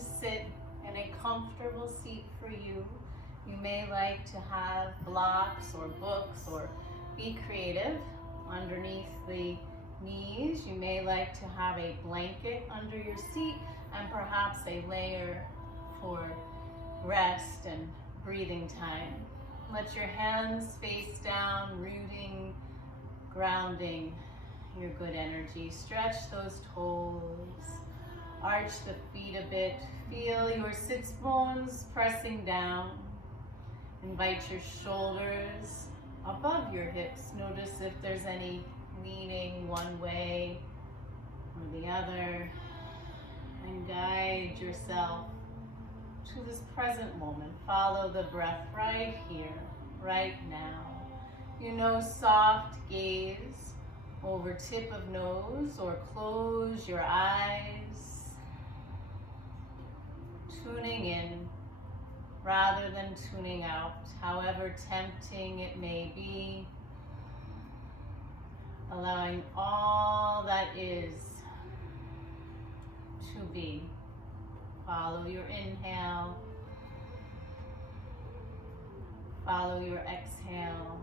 to sit in a comfortable seat for you. You may like to have blocks or books or be creative underneath the knees. You may like to have a blanket under your seat and perhaps a layer for rest and breathing time. Let your hands face down, rooting, grounding your good energy. Stretch those toes. Arch the feet a bit. Feel your sits bones pressing down. Invite your shoulders above your hips. Notice if there's any leaning one way or the other. And guide yourself to this present moment. Follow the breath right here, right now. You know, soft gaze over tip of nose or close your eyes. Tuning in rather than tuning out, however tempting it may be. Allowing all that is to be. Follow your inhale. Follow your exhale.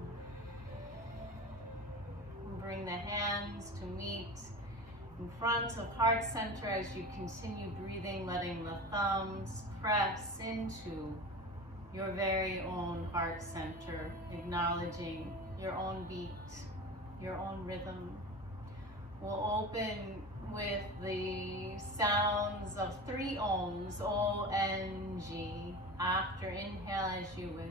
Bring the hands to meet in front of heart center as you continue breathing, letting the thumbs press into your very own heart center, acknowledging your own beat, your own rhythm. We'll open with the sounds of 3 ohms, O-N-G, after inhale as you wish.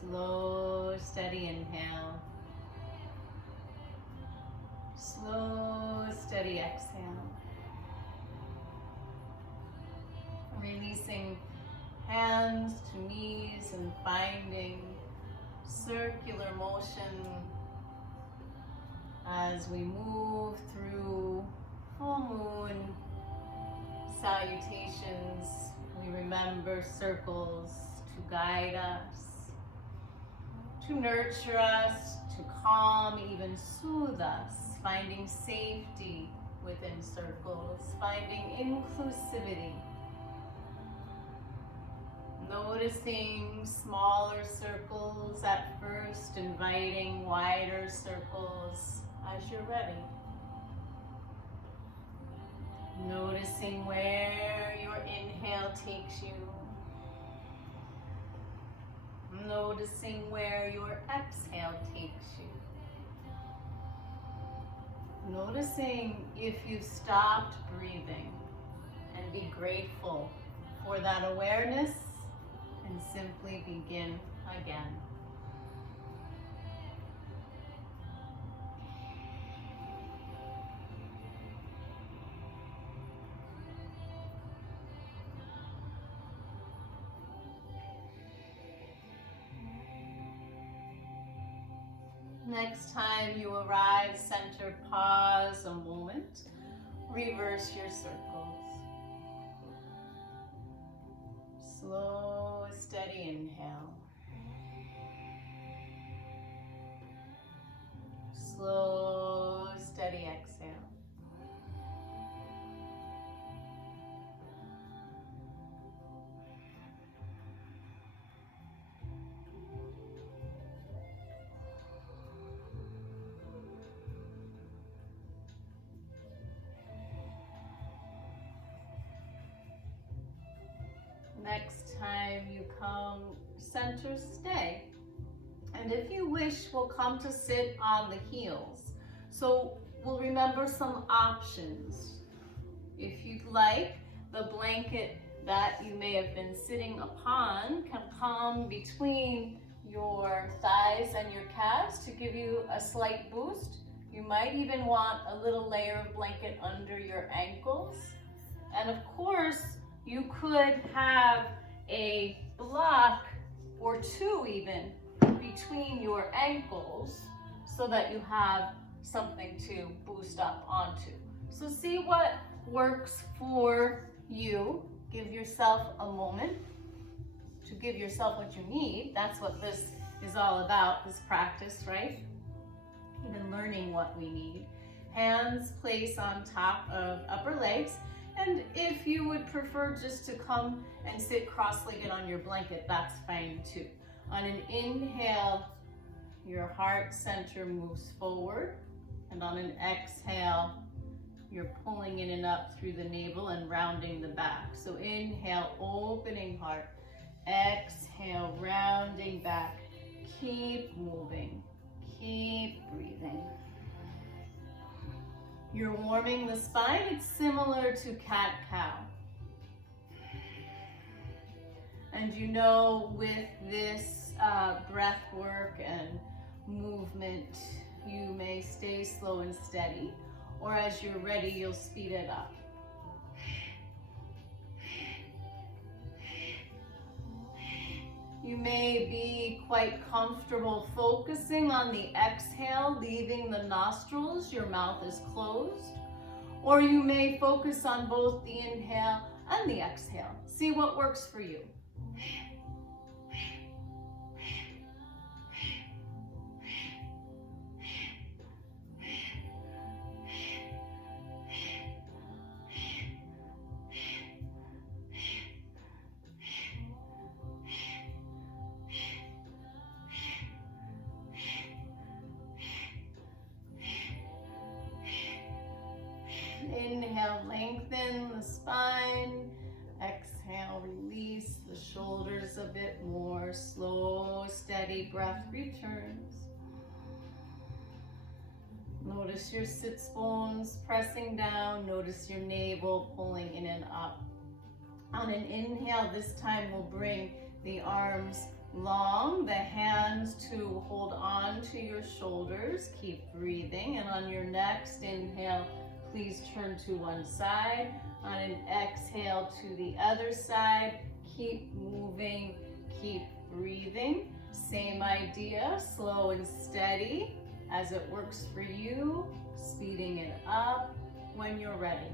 Slow, steady inhale. Slow, steady exhale. Releasing hands to knees and finding circular motion as we move through full moon salutations. We remember circles to guide us, to nurture us, to calm, even soothe us, finding safety within circles, finding inclusivity. Noticing smaller circles at first, inviting wider circles as you're ready. Noticing where your inhale takes you. Noticing where your exhale takes you. Noticing if you've stopped breathing, and be grateful for that awareness and simply begin again. Next time you arrive center, pause a moment, reverse your circles. Slow, steady inhale. Slow, steady exhale. Next time you come center, stay. And if you wish, we'll come to sit on the heels. So we'll remember some options. If you'd like, the blanket that you may have been sitting upon can come between your thighs and your calves to give you a slight boost. You might even want a little layer of blanket under your ankles. And of course, you could have a block or two even between your ankles so that you have something to boost up onto. So see what works for you. Give yourself a moment to give yourself what you need. That's what this is all about, this practice, right? Even learning what we need. Hands place on top of upper legs. And if you would prefer just to come and sit cross-legged on your blanket, that's fine too. On an inhale, your heart center moves forward. And on an exhale, you're pulling in and up through the navel and rounding the back. So inhale, opening heart. Exhale, rounding back. Keep moving. Keep breathing. You're warming the spine. It's similar to cat-cow. And you know, with this breath work and movement, you may stay slow and steady, or as you're ready, you'll speed it up. You may be quite comfortable focusing on the exhale, leaving the nostrils, your mouth is closed. Or you may focus on both the inhale and the exhale. See what works for you. Inhale, lengthen the spine. Exhale, release the shoulders a bit more. Slow, steady breath returns. Notice your sits bones pressing down. Notice your navel pulling in and up. On an inhale, this time we'll bring the arms long, the hands to hold on to your shoulders. Keep breathing. And on your next inhale, please turn to one side. On an exhale to the other side. Keep moving, keep breathing. Same idea, slow and steady as it works for you. Speeding it up when you're ready.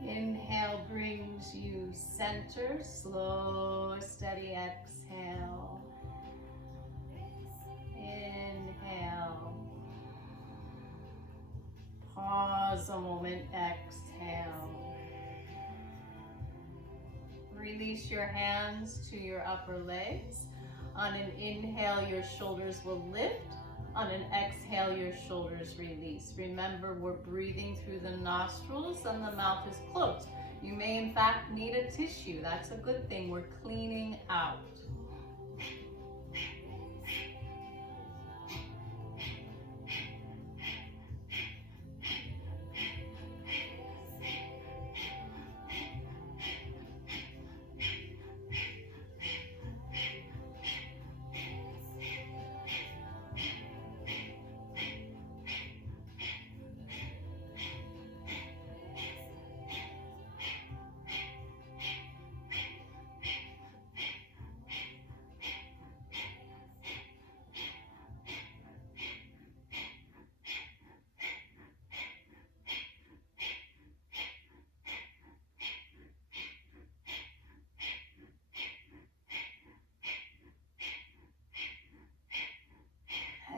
Inhale brings you center, slow, steady exhale. Inhale. Pause a moment, exhale. Release your hands to your upper legs. On an inhale, your shoulders will lift. On an exhale, your shoulders release. Remember, we're breathing through the nostrils and the mouth is closed. You may, in fact, need a tissue. That's a good thing. We're cleaning out.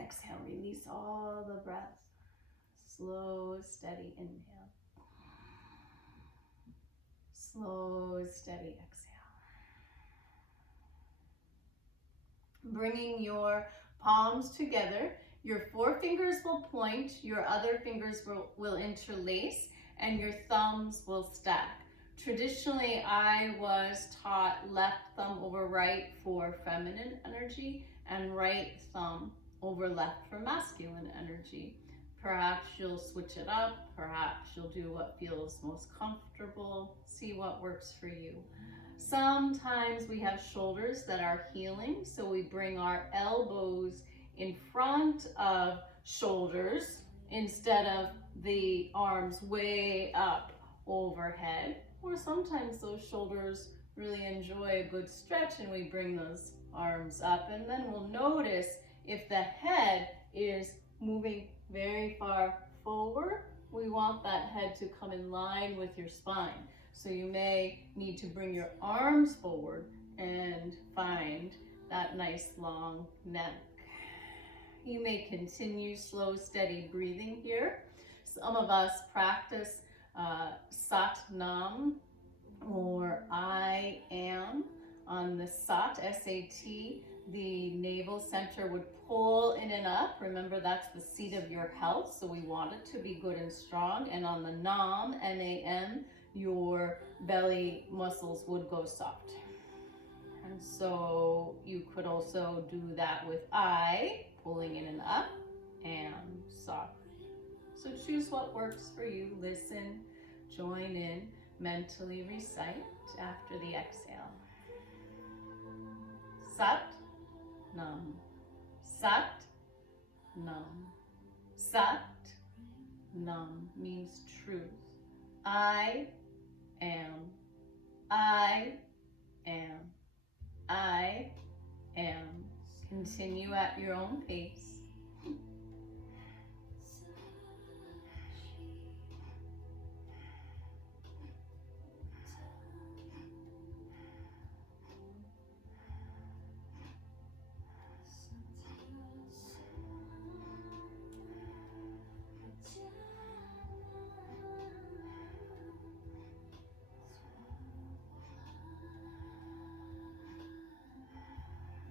Exhale, release all the breath. Slow, steady inhale. Slow, steady exhale. Bringing your palms together. Your forefingers will point, your other fingers will interlace, and your thumbs will stack. Traditionally, I was taught left thumb over right for feminine energy and right thumb over left for masculine energy. Perhaps you'll switch it up. Perhaps you'll do what feels most comfortable. See what works for you. Sometimes we have shoulders that are healing, so we bring our elbows in front of shoulders instead of the arms way up overhead. Or sometimes those shoulders really enjoy a good stretch and we bring those arms up, and then we'll notice if the head is moving very far forward, we want that head to come in line with your spine. So you may need to bring your arms forward and find that nice long neck. You may continue slow, steady breathing here. Some of us practice Sat Nam, or I am. On the Sat, S-A-T, the navel center would pull in and up. Remember, that's the seat of your health, so we want it to be good and strong. And on the Nam, N-A-M, your belly muscles would go soft. And so you could also do that with I, pulling in and up, and soft. So choose what works for you. Listen, join in, mentally recite after the exhale. Sat Nam. Sat Nam. Sat Nam means truth. I am. I am. I am. Continue at your own pace.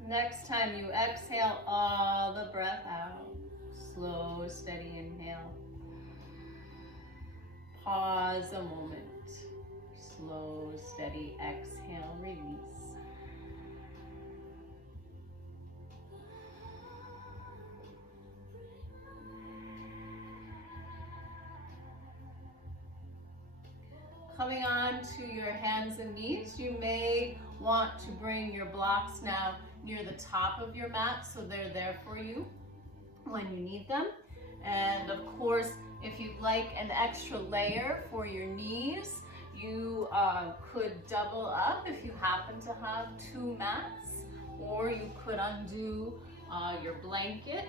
Next time you exhale all the breath out. Slow, steady inhale. Pause a moment. Slow, steady exhale, release. Coming on to your hands and knees, you may want to bring your blocks now near the top of your mat so they're there for you when you need them. And of course, if you'd like an extra layer for your knees, you could double up if you happen to have 2 mats, or you could undo your blanket,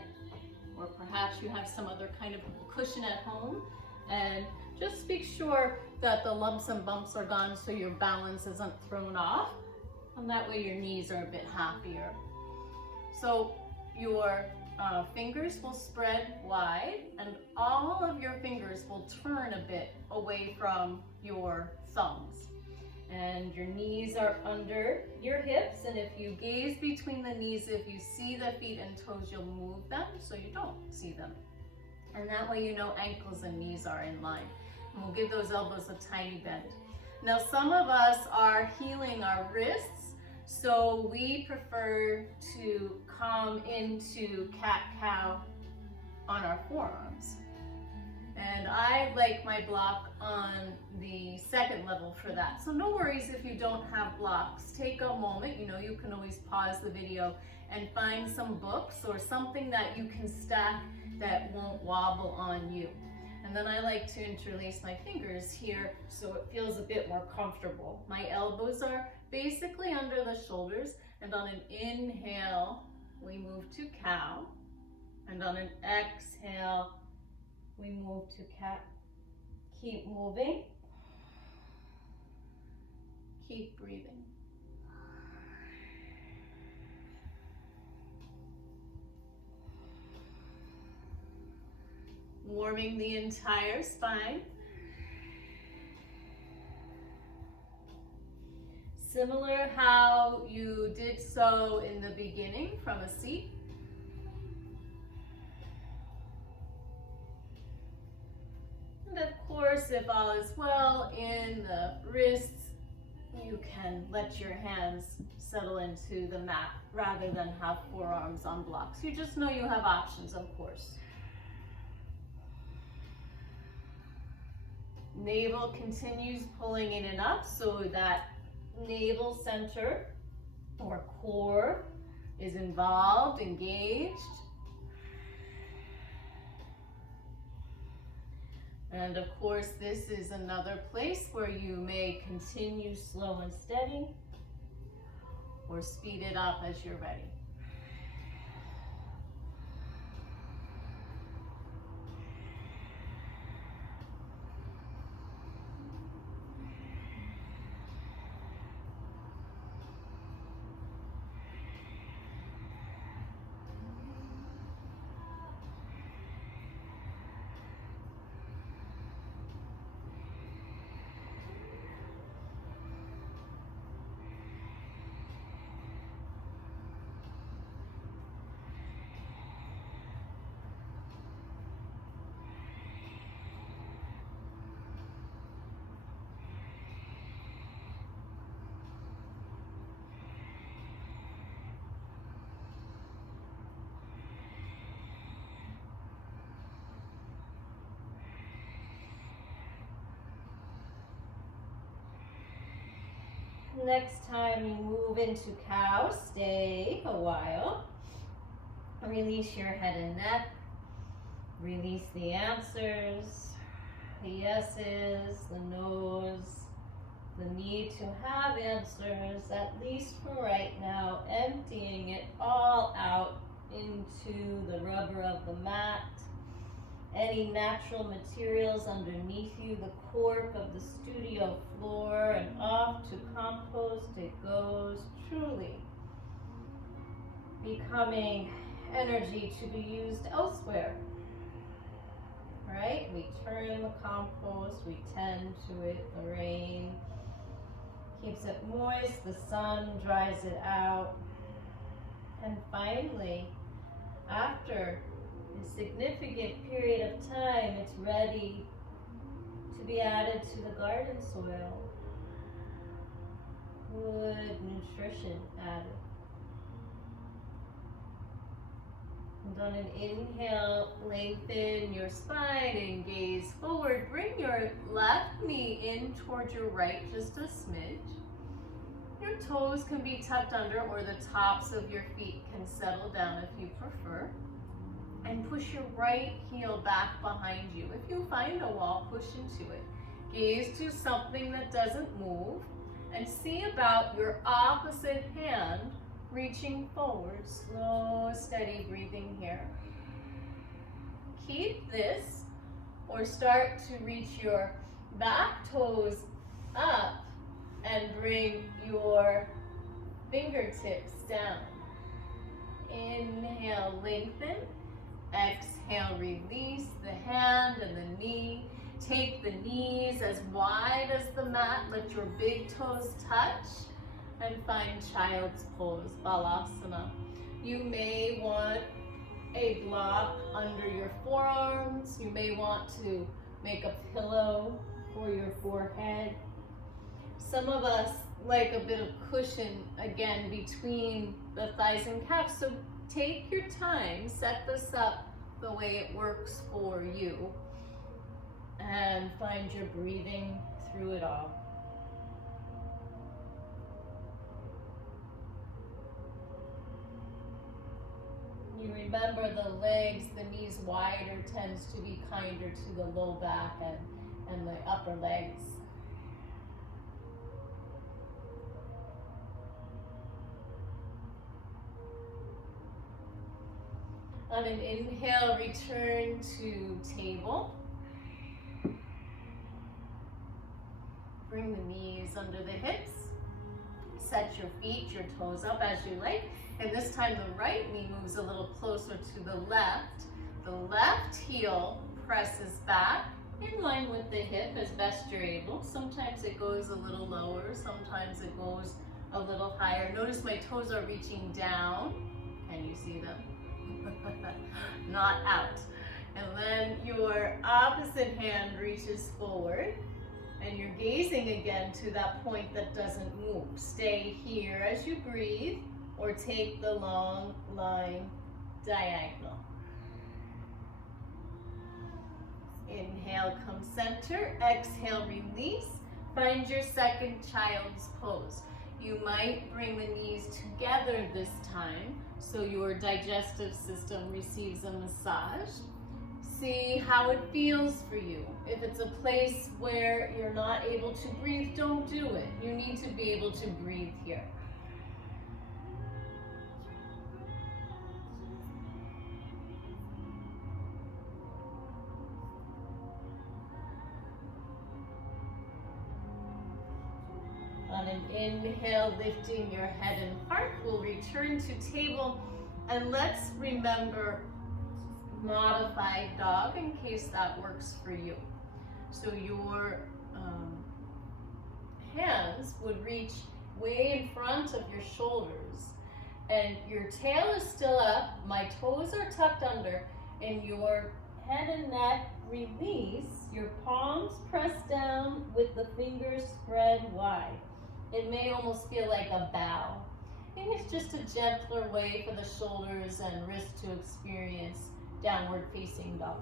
or perhaps you have some other kind of cushion at home, and just make sure that the lumps and bumps are gone so your balance isn't thrown off, and that way your knees are a bit happier. So your fingers will spread wide, and all of your fingers will turn a bit away from your thumbs. And your knees are under your hips, and if you gaze between the knees, if you see the feet and toes, you'll move them so you don't see them. And that way you know ankles and knees are in line. And we'll give those elbows a tiny bend. Now some of us are healing our wrists, so we prefer to come into cat-cow on our forearms. And I like my block on the 2nd level for that. So no worries if you don't have blocks. Take a moment, you can always pause the video and find some books or something that you can stack that won't wobble on you. And then I like to interlace my fingers here so it feels a bit more comfortable. My elbows are basically under the shoulders, and on an inhale, we move to cow. And on an exhale, we move to cat. Keep moving. Keep breathing. Warming the entire spine. similar how you did so in the beginning from a seat. And of course, if all is well in the wrists, you can let your hands settle into the mat rather than have forearms on blocks. You just know you have options, of course. Navel continues pulling in and up so that navel center or core is involved, engaged. And of course, this is another place where you may continue slow and steady or speed it up as you're ready. Next time you move into cow, stay a while. Release your head and neck. Release the answers, the yeses, the nos, the need to have answers, at least for right now, emptying it all out into the rubber of the mat. Any natural materials underneath you, the cork of the studio floor, and off to compost it goes, truly becoming energy to be used elsewhere. Right? We turn the compost, we tend to it, the rain keeps it moist, the sun dries it out, and finally, after a significant period of time, it's ready to be added to the garden soil. Good nutrition added. And on an inhale, lengthen your spine and gaze forward. Bring your left knee in towards your right, just a smidge. Your toes can be tucked under, or the tops of your feet can settle down if you prefer. And push your right heel back behind you. If you find a wall, push into it. Gaze to something that doesn't move, and see about your opposite hand reaching forward. Slow, steady breathing here. Keep this, or start to reach your back toes up and bring your fingertips down. Inhale, lengthen. Exhale, release the hand and the knee. Take the knees as wide as the mat. Let your big toes touch and find child's pose, Balasana. You may want a block under your forearms. You may want to make a pillow for your forehead. Some of us like a bit of cushion, again, between the thighs and calves. So take your time, set this up the way it works for you, and find your breathing through it all. You remember the legs, the knees wider tends to be kinder to the low back and the upper legs. On an inhale, return to table. Bring the knees under the hips. Set your feet, your toes up as you like. And this time the right knee moves a little closer to the left. The left heel presses back in line with the hip as best you're able. Sometimes it goes a little lower, sometimes it goes a little higher. Notice my toes are reaching down. Can you see them? Not out. And then your opposite hand reaches forward and you're gazing again to that point that doesn't move. Stay here as you breathe or take the long line diagonal. Inhale, come center. Exhale, release. Find your second child's pose. You might bring the knees together this time so your digestive system receives a massage. See how it feels for you. If it's a place where you're not able to breathe, don't do it. You need to be able to breathe here. On an inhale, lifting your head and heart, we'll return to table. And let's remember modified dog in case that works for you. So your hands would reach way in front of your shoulders and your tail is still up, my toes are tucked under, and your head and neck release, your palms press down with the fingers spread wide. It may almost feel like a bow. And it's just a gentler way for the shoulders and wrists to experience downward facing dog.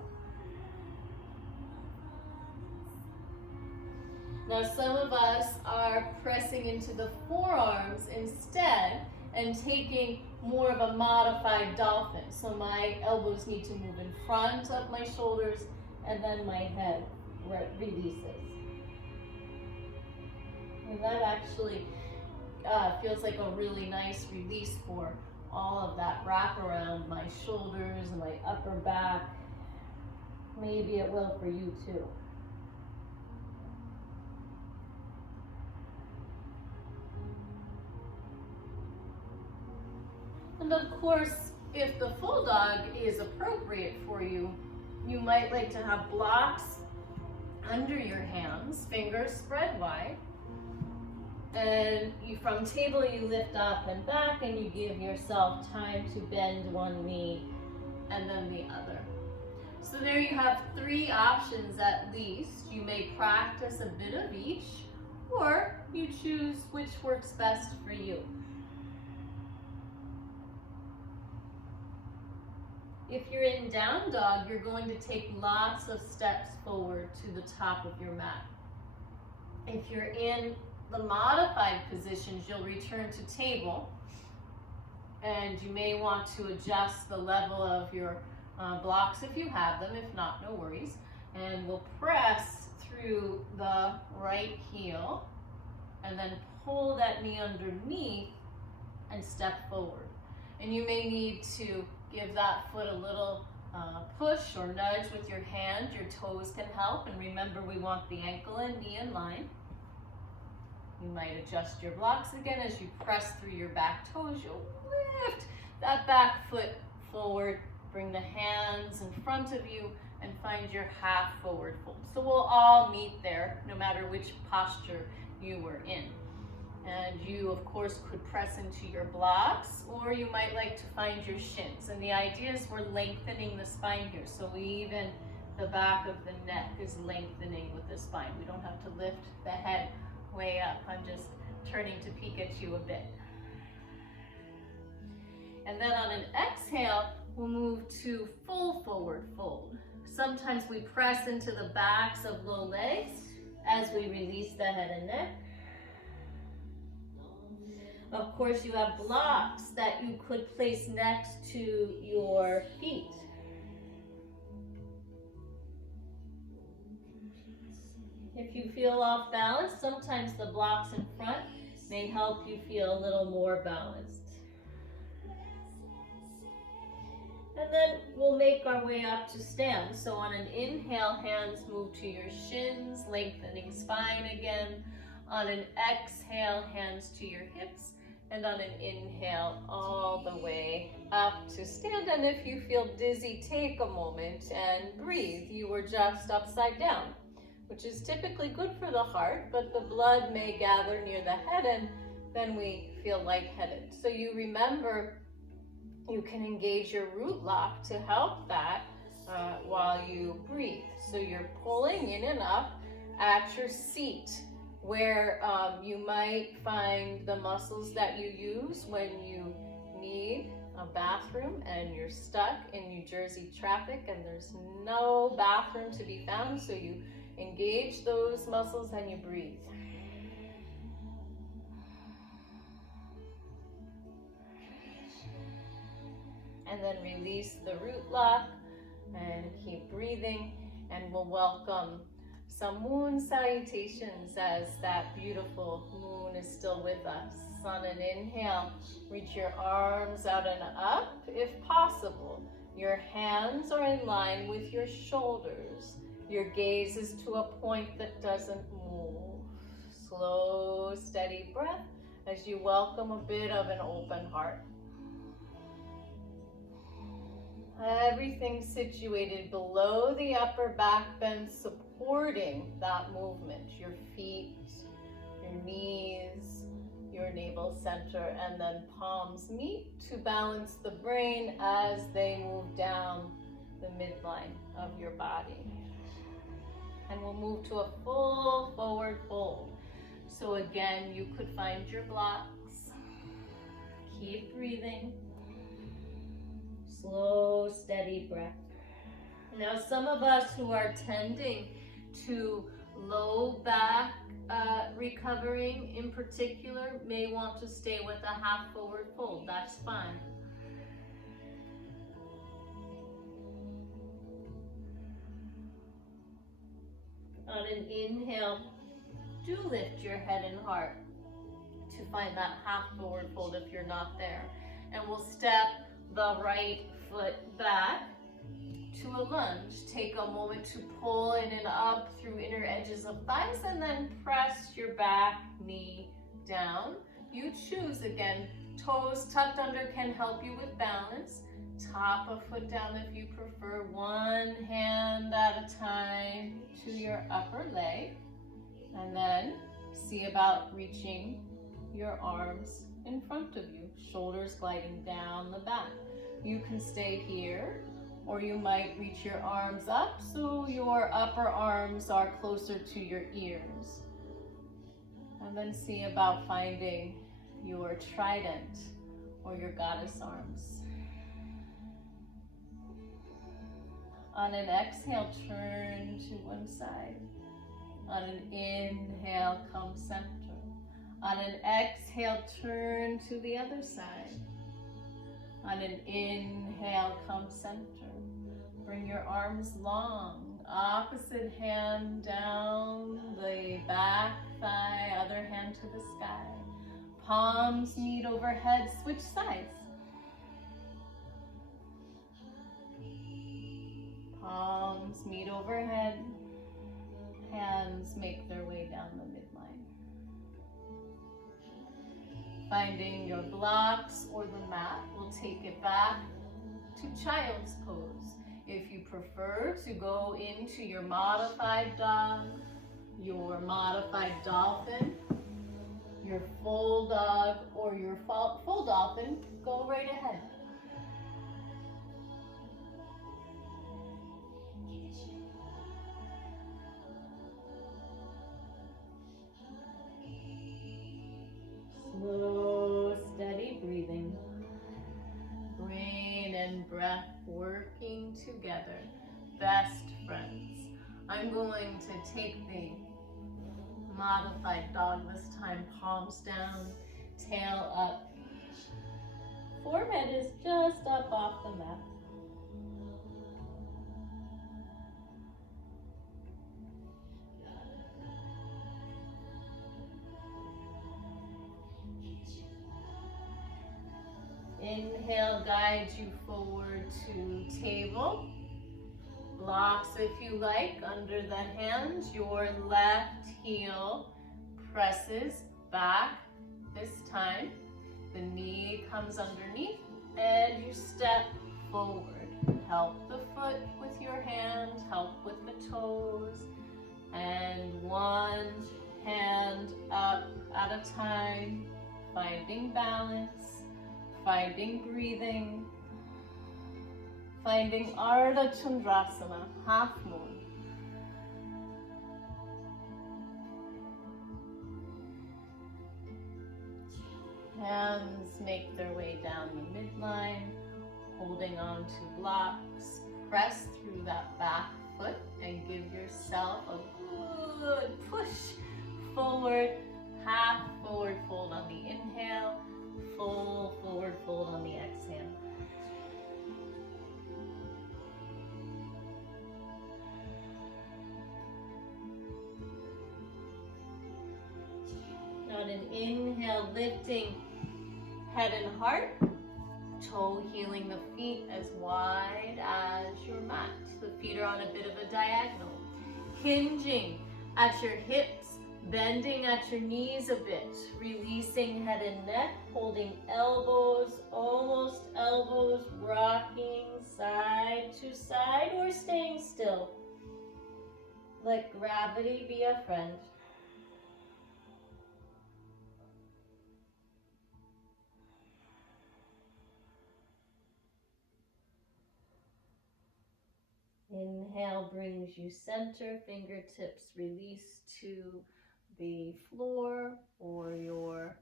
Now some of us are pressing into the forearms instead and taking more of a modified dolphin. So my elbows need to move in front of my shoulders and then my head releases. And that actually feels like a really nice release for all of that wrap around my shoulders and my upper back. Maybe it will for you too. And of course, if the full dog is appropriate for you, you might like to have blocks under your hands, fingers spread wide. And from table you lift up and back and you give yourself time to bend one knee and then the other. So there you have 3 options at least. You may practice a bit of each or you choose which works best for you. If you're in down dog, you're going to take lots of steps forward to the top of your mat. If you're in the modified positions, you'll return to table and you may want to adjust the level of your blocks if you have them. If not, no worries. And we'll press through the right heel and then pull that knee underneath and step forward. And you may need to give that foot a little push or nudge with your hand. Your toes can help. And remember, we want the ankle and knee in line. You might adjust your blocks again as you press through your back toes. You'll lift that back foot forward. Bring the hands in front of you and find your half forward fold. So we'll all meet there, no matter which posture you were in. And you, of course, could press into your blocks, or you might like to find your shins. And the idea is we're lengthening the spine here. So even the back of the neck is lengthening with the spine. We don't have to lift the head way up. I'm just turning to peek at you a bit. And then on an exhale, we'll move to full forward fold. Sometimes we press into the backs of low legs as we release the head and neck. Of course, you have blocks that you could place next to your feet. If you feel off balance, sometimes the blocks in front may help you feel a little more balanced. And then we'll make our way up to stand. So on an inhale, hands move to your shins, lengthening spine again. On an exhale, hands to your hips. And on an inhale, all the way up to stand. And if you feel dizzy, take a moment and breathe. You were just upside down, which is typically good for the heart, but the blood may gather near the head and then we feel lightheaded. So you remember you can engage your root lock to help that while you breathe. So you're pulling in and up at your seat, where you might find the muscles that you use when you need a bathroom and you're stuck in New Jersey traffic and there's no bathroom to be found. So you engage those muscles and you breathe. And then release the root lock and keep breathing, and we'll welcome some moon salutations as that beautiful moon is still with us. On an inhale, reach your arms out and up if possible. Your hands are in line with your shoulders. Your gaze is to a point that doesn't move. Slow, steady breath as you welcome a bit of an open heart. Everything situated below the upper back bend, supporting that movement. Your feet, your knees, your navel center, and then palms meet to balance the brain as they move down the midline of your body. And we'll move to a full forward fold. So again, you could find your blocks. Keep breathing. Slow, steady breath. Now, some of us who are tending to low back recovering in particular may want to stay with a half forward fold. That's fine. On an inhale, do lift your head and heart to find that half forward fold if you're not there. And we'll step the right foot back to a lunge. Take a moment to pull in and up through inner edges of thighs, and then press your back knee down. You choose again. Toes tucked under can help you with balance. Top a foot down if you prefer. One hand at a time to your upper leg. And then see about reaching your arms in front of you. Shoulders gliding down the back. You can stay here, or you might reach your arms up so your upper arms are closer to your ears. And then see about finding your trident or your goddess arms. On an exhale, turn to one side. On an inhale, come center. On an exhale, turn to the other side. On an inhale, come center. Bring your arms long. Opposite hand down the back thigh, other hand to the sky. Palms meet overhead, switch sides. Palms meet overhead. Hands make their way down the midline. Finding your blocks or the mat, we'll take it back to child's pose. If you prefer to go into your modified dog, your modified dolphin, your full dog, or your full dolphin, go right ahead. Slow, steady breathing. Brain and breath working together. Best friends. I'm going to take the modified dog this time. Palms down, tail up. Forehead is just up off the mat. Inhale guides you forward to table. Blocks if you like under the hands. Your left heel presses back this time. The knee comes underneath and you step forward. Help the foot with your hand, help with the toes. And one hand up at a time. finding balance, finding breathing, finding Ardha Chandrasana, half moon. Hands make their way down the midline, holding on to blocks. Press through that back foot and give yourself a good push forward. Half forward fold on the inhale, full forward fold on the exhale. On an inhale, lifting head and heart, toe healing the feet as wide as your mat. The feet are on a bit of a diagonal. Hinging at your hips, bending at your knees a bit. Releasing head and neck, holding elbows, almost elbows, rocking side to side or staying still. Let gravity be a friend. Inhale brings you center, fingertips release to the floor or your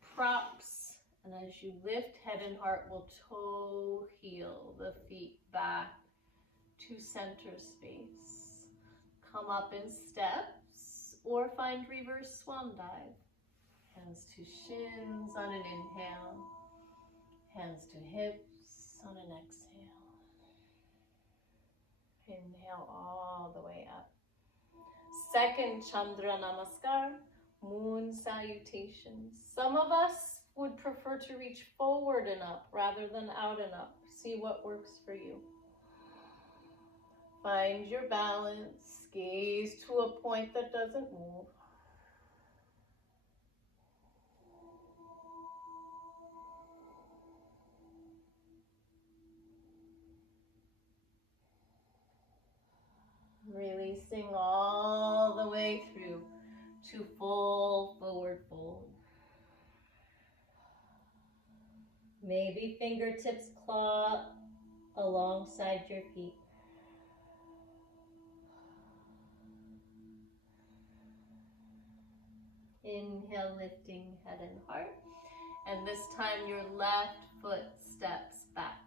props. And as you lift, head and heart will toe heel the feet back to center space. Come up in steps or find reverse swan dive. Hands to shins on an inhale, hands to hips on an exhale. Inhale all the way up. Second Chandra Namaskar, moon salutation. Some of us would prefer to reach forward and up rather than out and up. See what works for you. Find your balance, gaze to a point that doesn't move. Releasing all the way through to full forward fold. Maybe fingertips claw alongside your feet. Inhale, lifting head and heart. And this time your left foot steps back.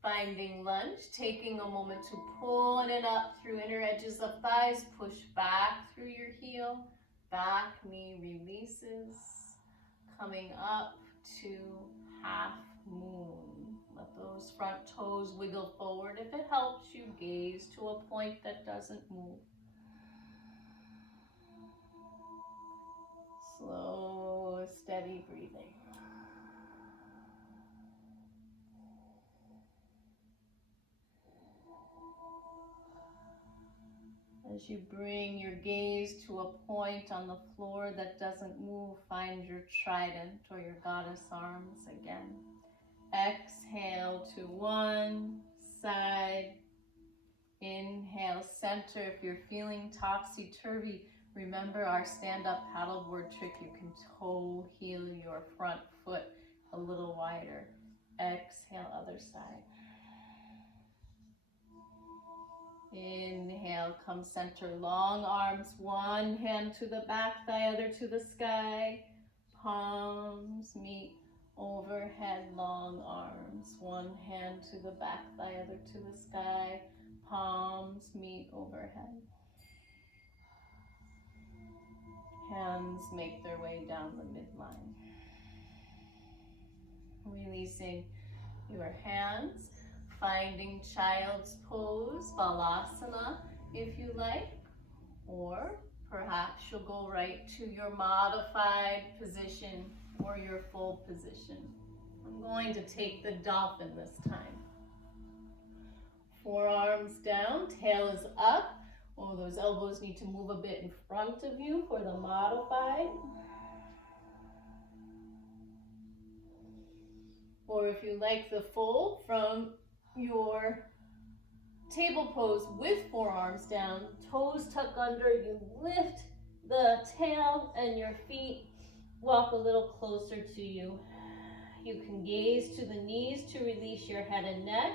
Finding lunge, taking a moment to pull it up through inner edges of thighs, push back through your heel, back knee releases, coming up to half moon. Let those front toes wiggle forward. If it helps you, gaze to a point that doesn't move. Slow, steady breathing. As you bring your gaze to a point on the floor that doesn't move, find your trident or your goddess arms again. Exhale to one side. Inhale, center. If you're feeling topsy-turvy, remember our stand-up paddleboard trick. You can toe heel your front foot a little wider. Exhale, other side. Inhale, come center, long arms, one hand to the back thigh, other to the sky. Palms meet overhead, long arms, one hand to the back thigh, other to the sky. Palms meet overhead. Hands make their way down the midline. Releasing your hands. Finding child's pose, Balasana, if you like, or perhaps you'll go right to your modified position or your full position. I'm going to take the dolphin this time. Forearms down, tail is up. Oh, those elbows need to move a bit in front of you for the modified. Or if you like the full, from your table pose with forearms down, toes tuck under, you lift the tail and your feet walk a little closer to you. You can gaze to the knees to release your head and neck.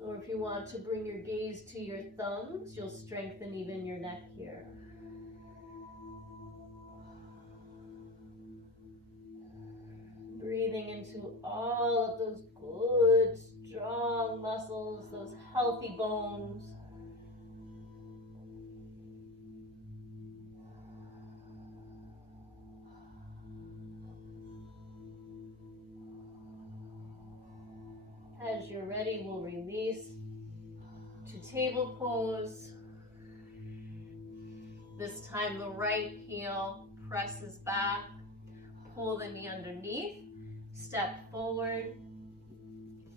Or if you want to bring your gaze to your thumbs, you'll strengthen even your neck here. Breathing into all of those good, strong muscles, those healthy bones. As you're ready, we'll release to table pose. This time the right heel presses back, pull the knee underneath, step forward,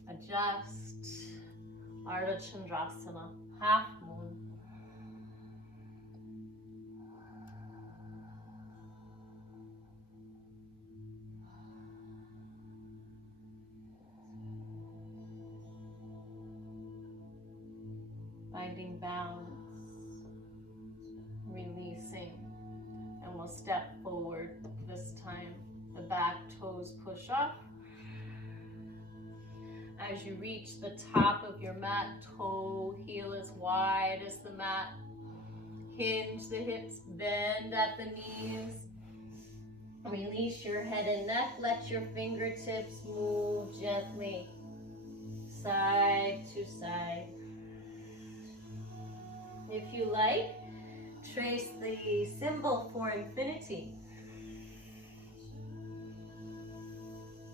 adjust, Ardha Chandrasana, half moon. Finding balance, releasing, and we'll step forward this time. The back toes push up. As you reach the top of your mat, toe heel as wide as the mat. Hinge the hips, bend at the knees. Release your head and neck. Let your fingertips move gently, side to side. If you like, trace the symbol for infinity.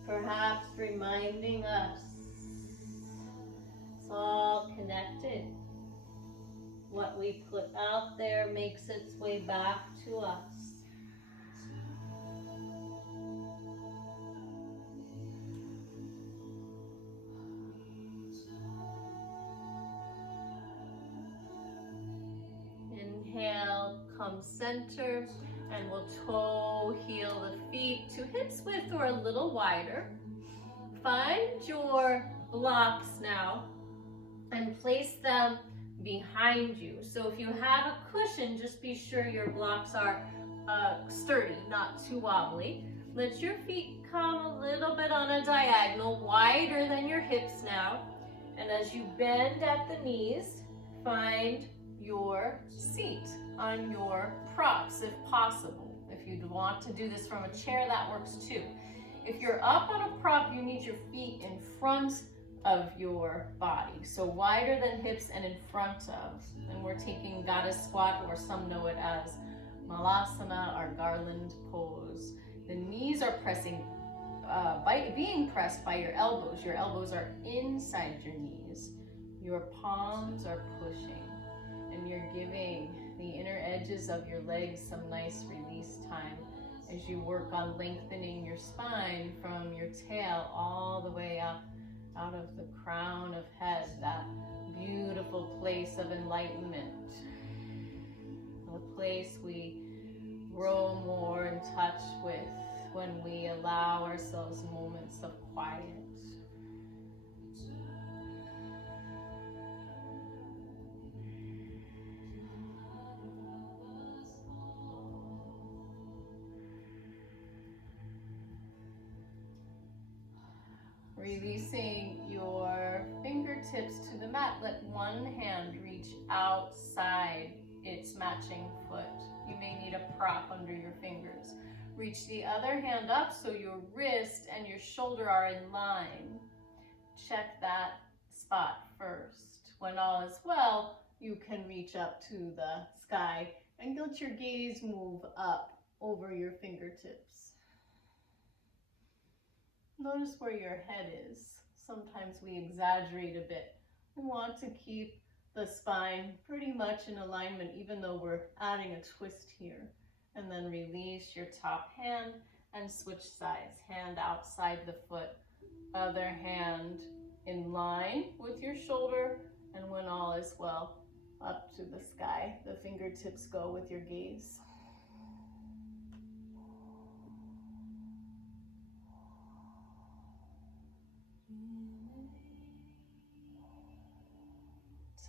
Perhaps reminding us it's all connected. What we put out there makes its way back to us. Inhale, come center, and we'll toe heel the feet to hips width or a little wider. Find your blocks now and place them behind you. So if you have a cushion, just be sure your blocks are sturdy, not too wobbly. Let your feet come a little bit on a diagonal, wider than your hips now. And as you bend at the knees, find your seat on your props if possible. If you want to do this from a chair, that works too. If you're up on a prop, you need your feet in front of your body. So wider than hips and in front of. And we're taking goddess squat, or some know it as malasana or garland pose. The knees are pressing, being pressed by your elbows. Your elbows are inside your knees. Your palms are pushing. And you're giving the inner edges of your legs some nice release time as you work on lengthening your spine from your tail all the way up out of the crown of head, that beautiful place of enlightenment, a place we grow more in touch with when we allow ourselves moments of quiet. Releasing your fingertips to the mat. Let one hand reach outside its matching foot. You may need a prop under your fingers. Reach the other hand up so your wrist and your shoulder are in line. Check that spot first. When all is well, you can reach up to the sky and let your gaze move up over your fingertips. Notice where your head is. Sometimes we exaggerate a bit. We want to keep the spine pretty much in alignment, even though we're adding a twist here. And then release your top hand and switch sides. Hand outside the foot, other hand in line with your shoulder, and when all is well, up to the sky. The fingertips go with your gaze.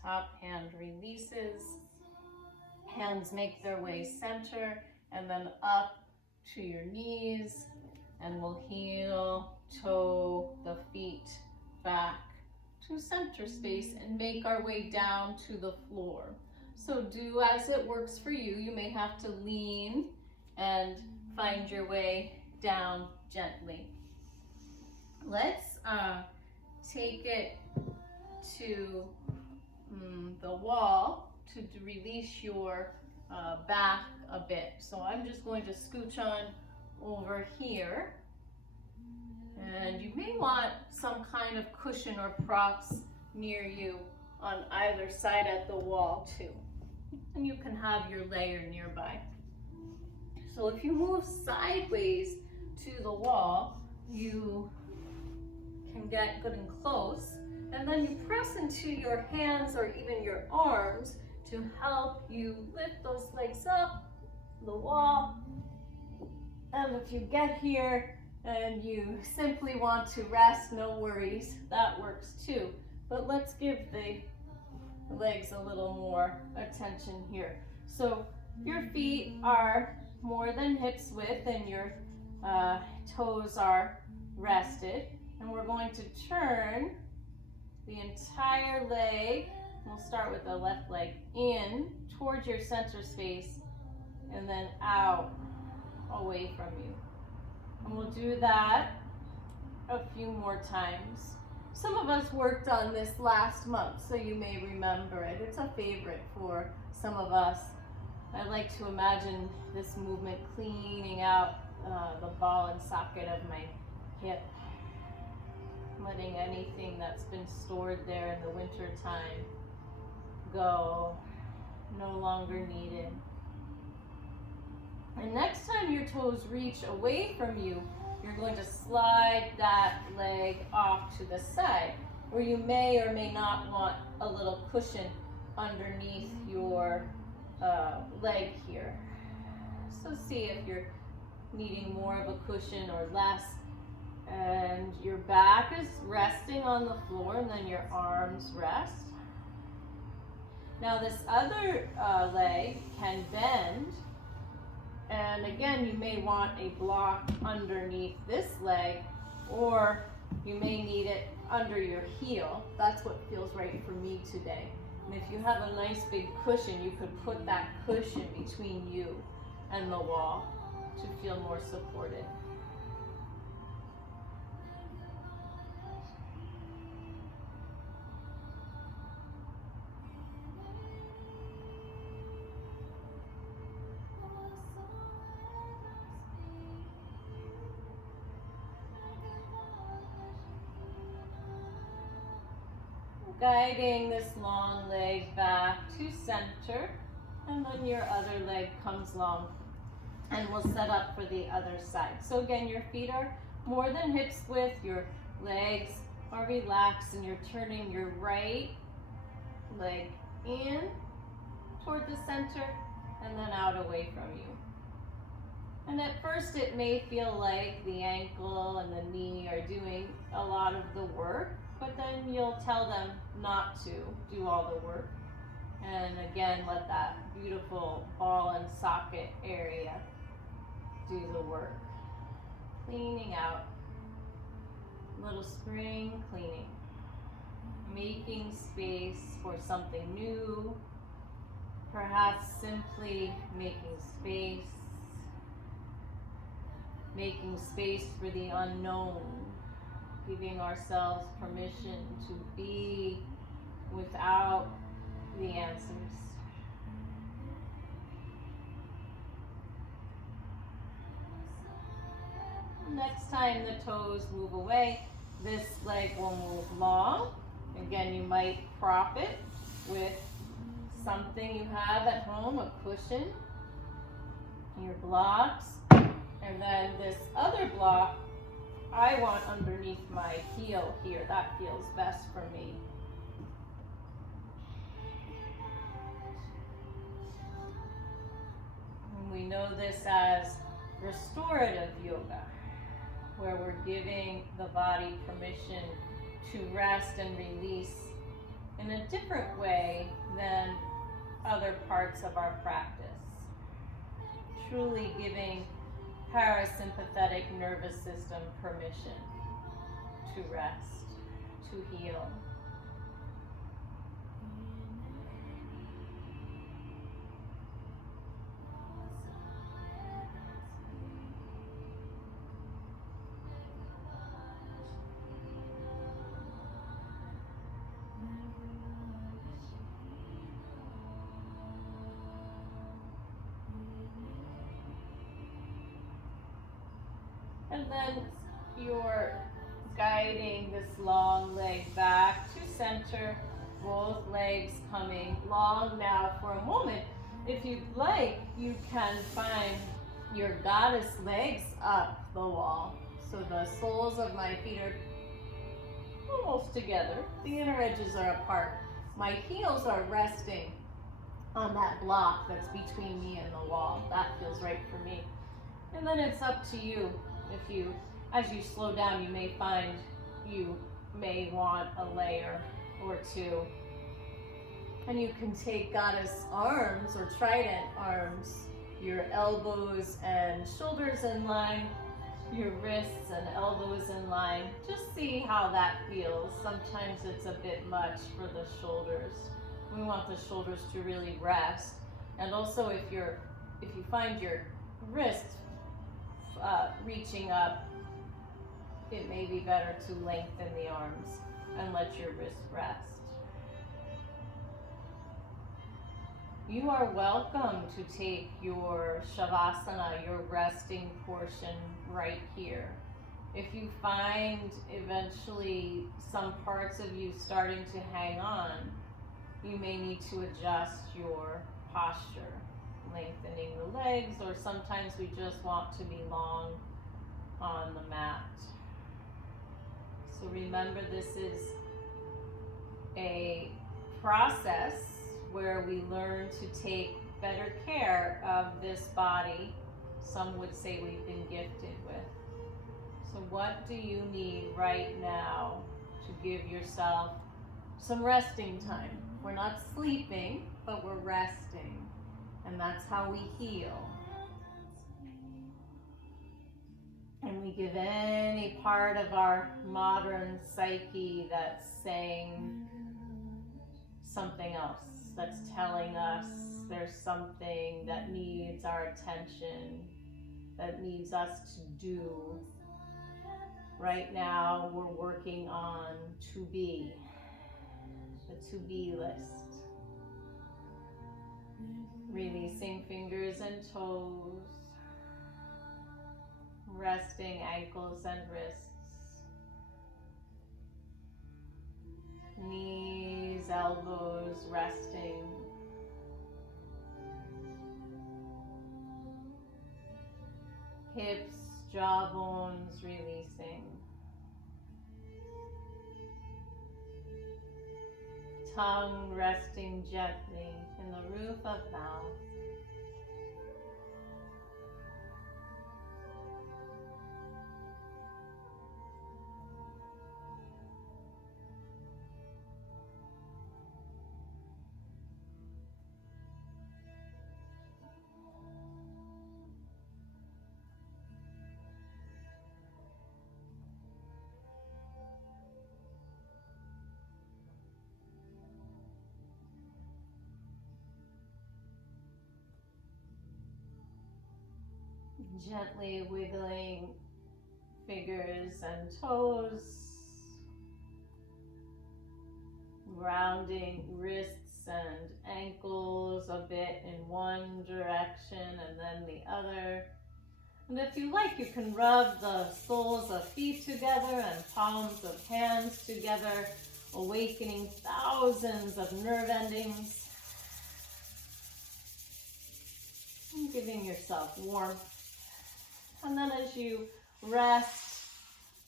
Top hand releases. Hands make their way center and then up to your knees, and we'll heel, toe the feet back to center space and make our way down to the floor. So do as it works for you. You may have to lean and find your way down gently. Let's take it to the wall to release your back a bit. So I'm just going to scooch on over here. And you may want some kind of cushion or props near you on either side at the wall too. And you can have your layer nearby. So if you move sideways to the wall, you can get good and close. And then you press into your hands or even your arms to help you lift those legs up the wall. And if you get here and you simply want to rest, no worries, that works too. But let's give the legs a little more attention here. So your feet are more than hips width and your toes are rested. And we're going to turn the entire leg. We'll start with the left leg in towards your center space and then out away from you. And we'll do that a few more times. Some of us worked on this last month, so you may remember it. It's a favorite for some of us. I like to imagine this movement cleaning out the ball and socket of my hip, letting anything that's been stored there in the winter time go, no longer needed. And next time your toes reach away from you, you're going to slide that leg off to the side, where you may or may not want a little cushion underneath your leg here. So see if you're needing more of a cushion or less. And your back is resting on the floor, and then your arms rest. Now this other leg can bend, and again you may want a block underneath this leg, or you may need it under your heel. That's what feels right for me today. And if you have a nice big cushion, you could put that cushion between you and the wall to feel more supported. Guiding this long leg back to center, and then your other leg comes long, and we'll set up for the other side. So again, your feet are more than hips width, your legs are relaxed, and you're turning your right leg in toward the center and then out away from you. And at first it may feel like the ankle and the knee are doing a lot of the work, but then you'll tell them not to do all the work. And again, let that beautiful ball and socket area do the work. Cleaning out. Little spring cleaning. Making space for something new. Perhaps simply making space. Making space for the unknown. Giving ourselves permission to be without the answers. Next time the toes move away, this leg will move long. Again, you might prop it with something you have at home, a cushion, your blocks, and then this other block I want underneath my heel here. That feels best for me. And we know this as restorative yoga, where we're giving the body permission to rest and release in a different way than other parts of our practice. Truly giving parasympathetic nervous system permission to rest, to heal. And then you're guiding this long leg back to center, both legs coming long now for a moment. If you'd like, you can find your goddess legs up the wall. So the soles of my feet are almost together. The inner edges are apart. My heels are resting on that block that's between me and the wall. That feels right for me. And then it's up to you. If you, as you slow down, you may find you may want a layer or two. And you can take goddess arms or trident arms, your elbows and shoulders in line, your wrists and elbows in line. Just see how that feels. Sometimes it's a bit much for the shoulders. We want the shoulders to really rest. And also if you find your wrist reaching up, it may be better to lengthen the arms and let your wrist rest. You are welcome to take your Shavasana, your resting portion, right here. If you find eventually some parts of you starting to hang on, you may need to adjust your posture, lengthening the legs, or sometimes we just want to be long on the mat. So remember, this is a process where we learn to take better care of this body. Some would say we've been gifted with. So what do you need right now to give yourself some resting time? We're not sleeping, but we're resting. And that's how we heal. And we give any part of our modern psyche that's saying something else, that's telling us there's something that needs our attention, that needs us to do. Right now, we're working on to be, the to be list. Releasing fingers and toes, resting ankles and wrists, knees, elbows resting, hips, jawbones releasing, tongue resting gently in the roof of mouth. Gently wiggling fingers and toes, grounding wrists and ankles a bit in one direction and then the other. And if you like, you can rub the soles of feet together and palms of hands together, awakening thousands of nerve endings and giving yourself warmth. And then as you rest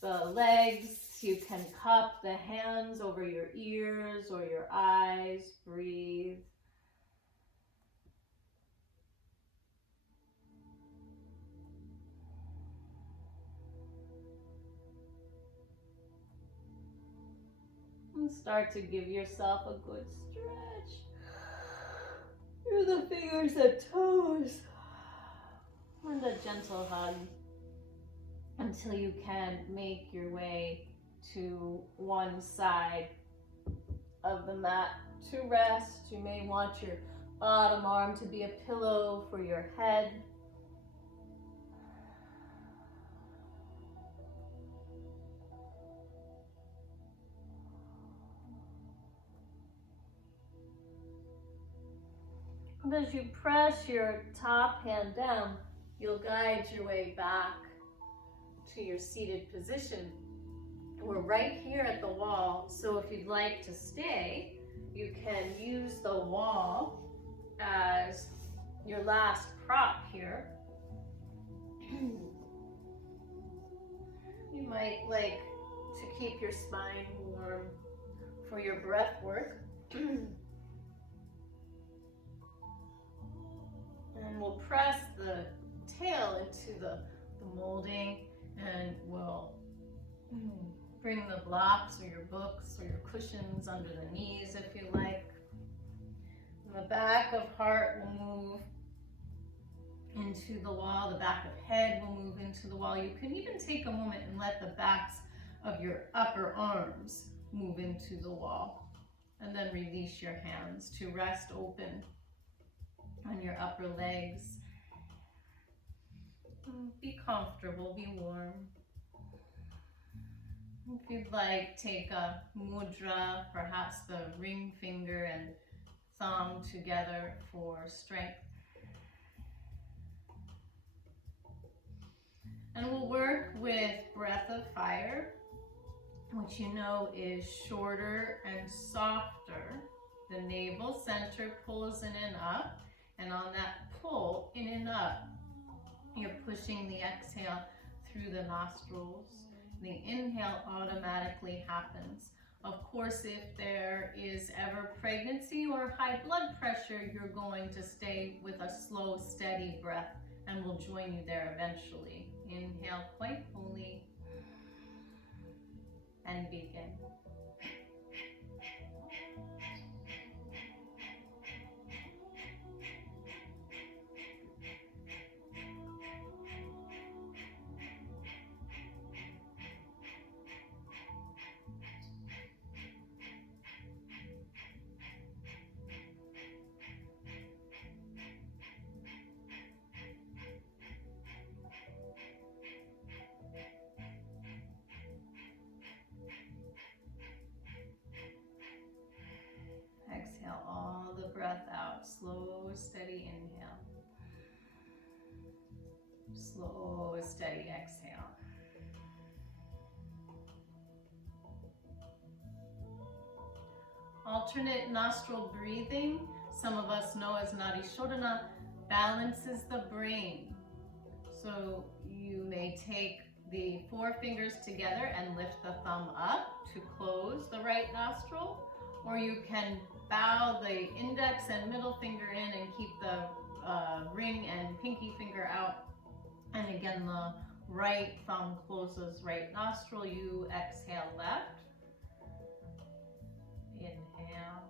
the legs, you can cup the hands over your ears or your eyes. Breathe. And start to give yourself a good stretch. through the fingers and toes. And a gentle hug until you can make your way to one side of the mat to rest. You may want your bottom arm to be a pillow for your head. And as you press your top hand down, you'll guide your way back to your seated position. We're right here at the wall, so if you'd like to stay, you can use the wall as your last prop here. You might like to keep your spine warm for your breath work. And we'll press the tail into the molding, and we'll bring the blocks or your books or your cushions under the knees if you like. And the back of heart will move into the wall, the back of head will move into the wall. You can even take a moment and let the backs of your upper arms move into the wall. And then release your hands to rest open on your upper legs. Be comfortable, be warm. If you'd like, take a mudra, perhaps the ring finger and thumb together for strength. And we'll work with breath of fire, which you know is shorter and softer. The navel center pulls in and up, and on that pull in and up, you're pushing the exhale through the nostrils. The inhale automatically happens. Of course, if there is ever pregnancy or high blood pressure, you're going to stay with a slow, steady breath, and we'll join you there eventually. Inhale quite fully and begin. Exhale all the breath out. Slow, steady inhale. Slow, steady exhale. Alternate nostril breathing, some of us know as Nadi Shodhana, balances the brain. So you may take the four fingers together and lift the thumb up to close the right nostril, or you can bow the index and middle finger in and keep the ring and pinky finger out. And again, the right thumb closes right nostril. You exhale left. Inhale.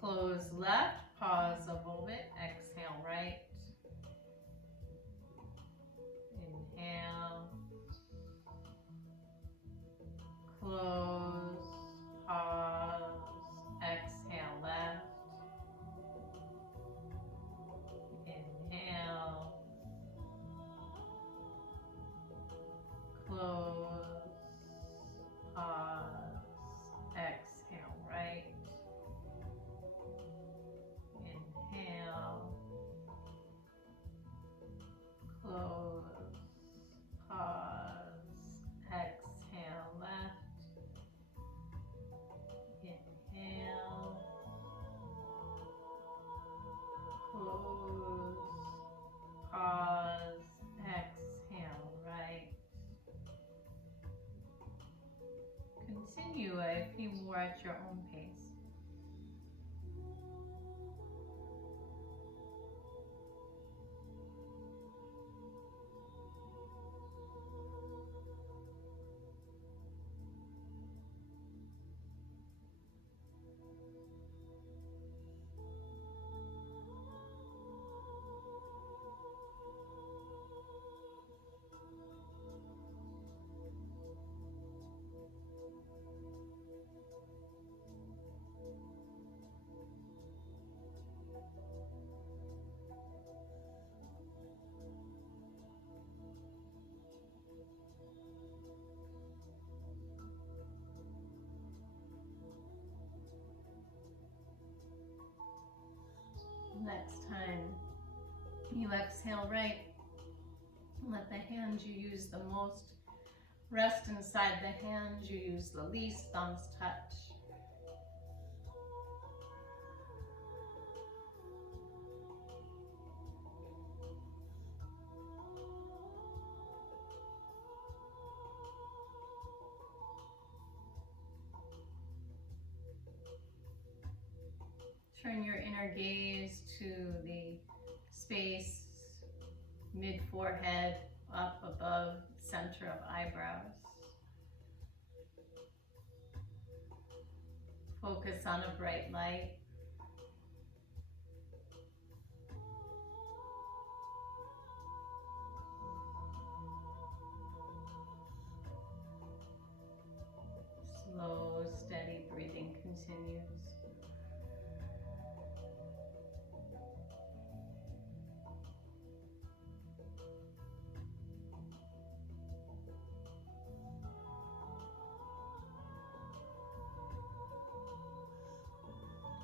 Close left. Pause a moment. Exhale right. Inhale. Close. Pause. Exhale left. Inhale. Close. Pause. Exhale right. Inhale. Close. Pause. Exhale left. Inhale. Close. Pause. Exhale right. Continue a few more at your own pace. You exhale right. Let the hands you use the most rest inside the hands you use the least. Thumbs touch. Turn your inner gaze to the space mid-forehead up above center of eyebrows. Focus on a bright light. Slow, steady breathing continues.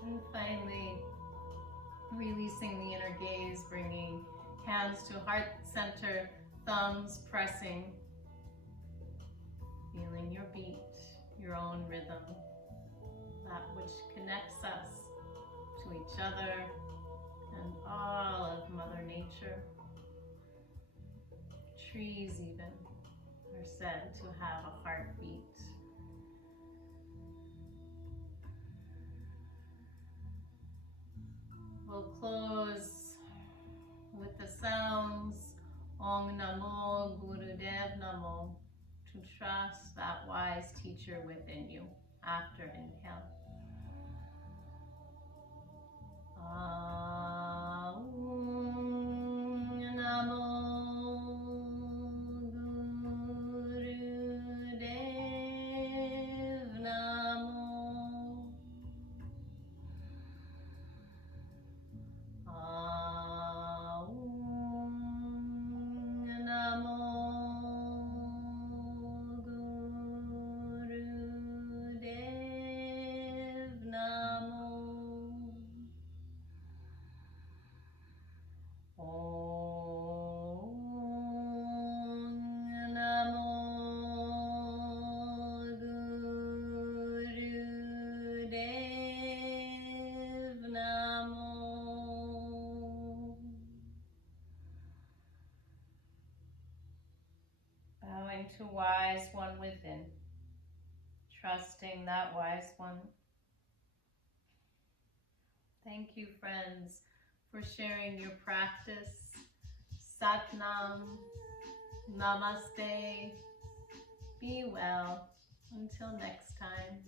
And finally, releasing the inner gaze, bringing hands to heart center, thumbs pressing, feeling your beat, your own rhythm, that which connects us to each other and all of Mother Nature. Trees even are said to have a heartbeat. We'll close with the sounds Om Namo Gurudev Namo, to trust that wise teacher within you after inhale. Om Namo Gurudev Namo. Bowing to wise one within, trusting that wise one. Thank you, friends, for sharing your practice. Satnam, Namaste, be well. Until next time.